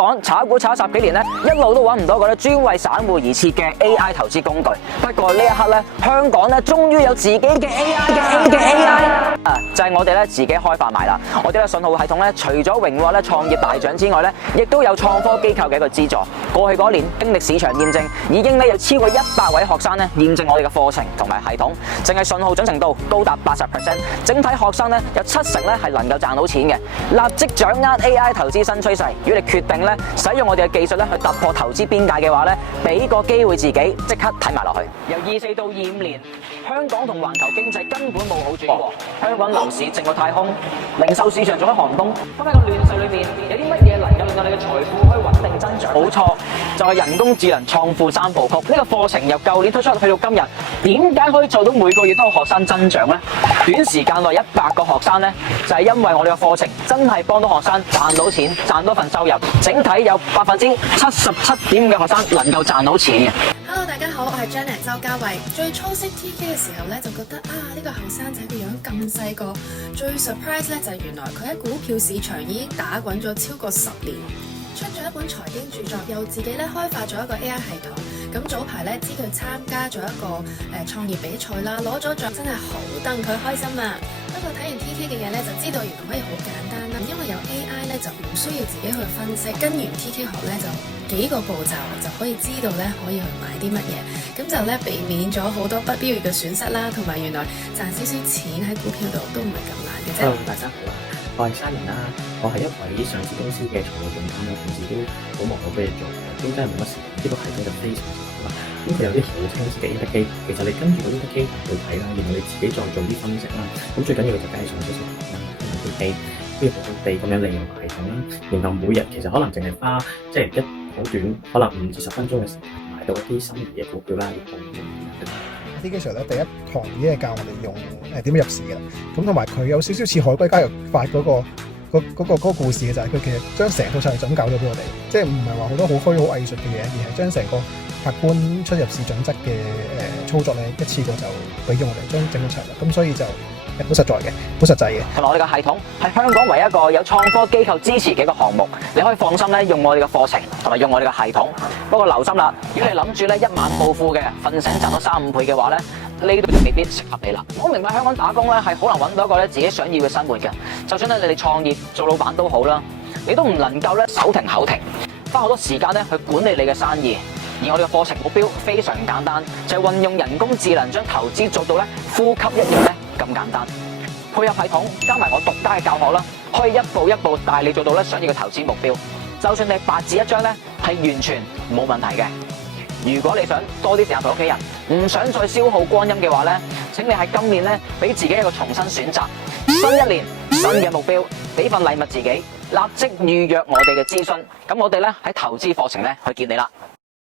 港炒股炒10幾年咧，一路都揾唔到個咧專為散戶而設嘅 AI 投資工具。不過呢一刻咧，香港咧終於有自己嘅 AI 就係我哋咧自己開發埋啦。我哋嘅信號系統咧，除咗榮獲咧創業大獎之外咧，亦都有創科機構嘅一個資助。過去嗰年經歷市場驗證，已經咧有超過100位學生咧驗證我哋嘅課程同埋系統，淨係信號準程度高達80%，整體學生咧有70%咧係能夠賺到錢嘅。立即掌握 AI 投資新趨勢，如果你決定咧使用我哋嘅技術咧去突破投資邊界嘅話咧，俾個機會自己即刻睇埋落去。由24到25年，香港同環球經濟根本冇好轉過，香港樓市正個太空，零售市場仲喺寒冬。咁喺個亂世裏面，有啲乜嘢能夠令到你嘅財富可以穩定增長？冇錯，就係人工智能創富3部曲。呢個課程由舊年推出去到今日，點解可以做到每個月都有學生增長呢？短時間內100個學生呢，就係因為我哋嘅課程真係幫到學生賺到錢，賺到份收入。整體有77.5%嘅學生能夠賺到錢嘅。Hello， 大家好，我係 Janet 周家慧。最初識 TK 嘅時候咧，就覺得呢個後生仔嘅樣咁細個，最 surprise 咧就係原來佢喺股票市場已經打滾咗超過10年，出咗一本財經著作，又自己咧開發咗一個 AI 系統。咁早排咧知佢參加咗一個創業比賽啦，攞咗獎，真係好戥佢開心啊！不過睇完 TK 嘅嘢咧，就知道原來可以好簡單啦，因為有 AI 咧就唔需要自己去分析，跟完 TK 學咧就幾個步驟就可以知道咧可以去買啲乜嘢，咁就咧避免咗好多不必要嘅損失啦，同埋原來賺少少錢喺股票度都唔係咁難嘅啫。Hello， 大家好啊，我係Simon啦，我係一位上市公司嘅財務總監啦，平時都好忙好多嘢做嘅，都真係冇乜時間。呢個系統就非常之好啦，咁佢有啲好清晰嘅 indicator，其實你跟住個 indicator去睇啦，然後你自己再做啲分析啦，咁最緊要嘅就梗係上少少堂啦，跟住啲機，跟住好好地咁樣利用個系統啦，然後每日其實可能淨係花即係一好短，可能5至10分鐘嘅時間買到一啲心儀嘅股票啦，亦都唔容易嘅。TK Sir 咧第一堂已經係教我哋用點樣入市嘅啦，咁同埋佢有少少似海龜加入法嗰個故事嘅，就係佢其實將成套策略就咁教咗俾我哋，即係唔係話好多好虛好藝術嘅嘢，而係將成個客觀出入市準則嘅操作咧一次過就俾咗我哋將整個策略，咁所以就好實在嘅，好實際嘅。同埋我哋嘅系統係香港唯一一個有創科機構支持嘅一個項目，你可以放心咧用我哋嘅課程同埋用我哋嘅系統。不過留心啦，如果你諗住咧1晚暴富嘅，瞓醒賺到3-5倍嘅話咧，呢度就未必適合你啦。我明白香港打工咧係好難揾到一個咧自己想要嘅生活嘅，就算咧你哋創業做老闆都好啦，你都唔能夠咧手停口停，花好多時間咧去管理你嘅生意。而我哋嘅課程目標非常簡單，就係運用人工智能將投資做到咧呼吸一樣咧咁簡單。配合系統加埋我獨家嘅教學啦，可以一步一步帶你做到咧想要嘅投資目標。就算你白紙一張咧，係完全冇問題嘅。如果你想多啲時間陪屋企人，唔想再消耗光陰嘅話咧，請你喺今年咧俾自己一個重新選擇。新一年新嘅目標，俾份禮物自己，立即預約我哋嘅諮詢。咁我哋咧喺投資課程咧去見你啦。